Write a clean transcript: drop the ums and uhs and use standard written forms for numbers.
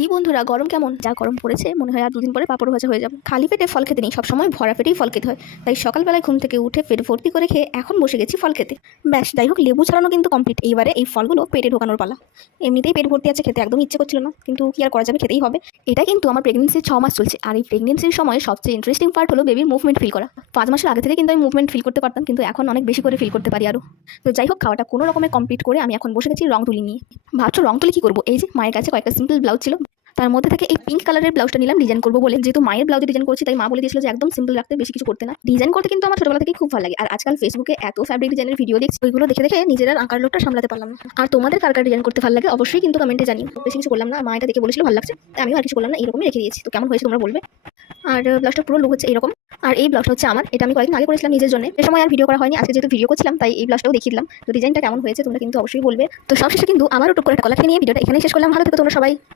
কি বন্ধুরা, গরম কেমন? যা গরম পড়েছে, মনে হয় আর দুদিন পরে পাঁপড় ভাজা হয়ে যাবে। খালি পেটে ফল খেতে নেই, সবসময় ভরা পেটেই ফল খেতে হয়। তাই সকালবেলায় ঘুম থেকে উঠে পেট ভর্তি করে খেয়ে এখন বসে গেছি ফল খেতে। ব্যাস, যাই হোক, লেবু ছাড়ানো কিন্তু কমপ্লিট। এইবারে এই ফলগুলো পেটে ঢোকানোর পালা। এমনিতেই পেট ভর্তি আছে, খেতে একদম ইচ্ছে করছিল না, কিন্তু কি আর করা যাবে, খেতেই হবে। এটা কিন্তু আমার প্রেগনেন্সির 6 মাস চলছে, আর এই প্রেগনেন্সির সময় সবচেয়ে ইন্টারেস্টিং পার্ট হলো বেবির মুভমেন্ট ফিল করা। 5 মাসের আগে থেকে কিন্তু আমি মুভমেন্ট ফিল করতে পারতাম, কিন্তু এখন অনেক বেশি করে ফিল করতে পারি আরও। তো যাই হোক, খাওয়াটা কোনো রকমে কমপ্লিট করে আমি এখন বসে গেছি রং তুলি নিয়ে। ভাবছো রং তুলি কী করবো? এই যে মায়ের কাছে কয়েকটা সিম্পল ব্লাউজ ছিল, তার মধ্যে থেকে এই পিঙ্ক কালারের ব্লাউজটা নিলাম ডিজাইন করবো বলে। যেহেতু মায়ের ব্লাউজে ডিজাইন করছি, তাই মা বলে দিয়েছিল যে একদম সিম্পল রাখতে, বেশি কিছু করতে না। ডিজাইন করতে কিন্তু আমার ছোটবেলা থেকেই খুব ভালো লাগে, আর আজকাল ফেসবুকে এত ফ্যাব্রিক ডিজাইনের ভিডিও দেখছি, ওইগুলো দেখে দেখে নিজের আর আঁকার লোকটা সামলাতে পারলাম না। আর তোমাদের কার কার ডিজাইন করতে ভালো লাগে অবশ্যই কিন্তু কমেন্টে জানিও। বেশি কিছু করলাম না, মা এটা দেখে বলেছিল ভালো লাগছে, আমিও আর কিছু করলাম না, এরকমই রেখে দিয়েছি। তো কেমন হয়েছে তোমরা বলবে। আর ব্লাউজটা পুরো লুক হচ্ছে এরকম। আর এই ব্লাউজটা হচ্ছে আমার, এটা আমি কয়েকদিন আগে করেছিলাম নিজের জন্য, সে সময় আর ভিডিও করা হয়নি। আজকে যেহেতু ভিডিও করছিলাম, তাই এই ব্লাউজটাও দেখিয়ে দিলাম। তো ডিজাইনটা কেমন হয়েছে তোমরা কিন্তু অবশ্যই বলবে। তো সবশেষে কিন্তু আবারও টুক করে একটা কলা খেয়ে নিয়ে ভিডিওটা এখানেই শেষ করলাম। ভালো থেকো তোমরা সবাই।